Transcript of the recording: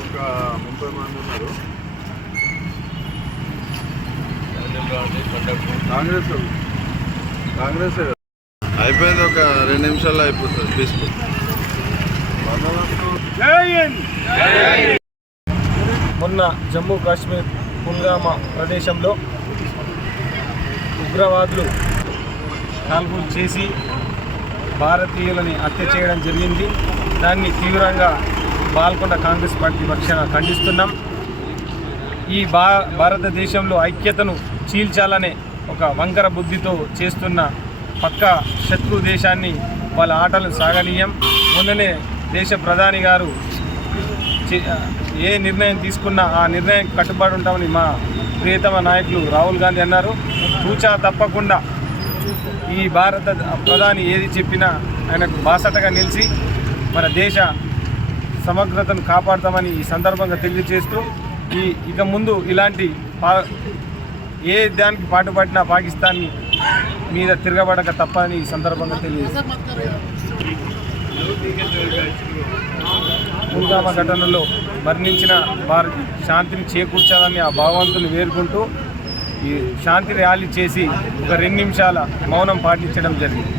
ఒక ముప్పై మంది ఉన్నారు కాంగ్రెస్ కాంగ్రెస్ అయిపోయింది ఒక రెండు నిమిషాల్లో అయిపోతుంది. పీస్ఫుల్ మొన్న జమ్మూ కాశ్మీర్ పుల్వామా ప్రదేశంలో ఉగ్రవాదులు కాల్పులు చేసి భారతీయులని హత్య చేయడం జరిగింది. దాన్ని తీవ్రంగా పాల్గొన్న కాంగ్రెస్ పార్టీ పక్షాన ఖండిస్తున్నాం. ఈ భా భారతదేశంలో ఐక్యతను చీల్చాలనే ఒక వంకర బుద్ధితో చేస్తున్న పక్క శత్రు దేశాన్ని వాళ్ళ ఆటలు సాగనీయం. మొన్ననే దేశ ప్రధాని గారు ఏ నిర్ణయం తీసుకున్నా ఆ నిర్ణయం కట్టుబడి ఉంటామని మా ప్రియతమ నాయకులు రాహుల్ గాంధీ అన్నారు. తూచా తప్పకుండా ఈ భారత ప్రధాని ఏది చెప్పినా ఆయనకు బాసటగా నిలిచి మన దేశ సమగ్రతను కాపాడతామని ఈ సందర్భంగా తెలియజేస్తూ ఈ ఇక ముందు ఇలాంటి పా ఏ దానికి పాటుపడినా పాకిస్తాన్ మీద తిరగబడక తప్పని ఈ సందర్భంగా తెలియజేస్తాం. పుల్వామా ఘటనలో మరణించిన వారి శాంతిని చేకూర్చాలని ఆ భావంతుని వేరుకుంటూ ఈ శాంతి ర్యాలీ చేసి ఒక రెండు నిమిషాల మౌనం పాటించడం జరిగింది.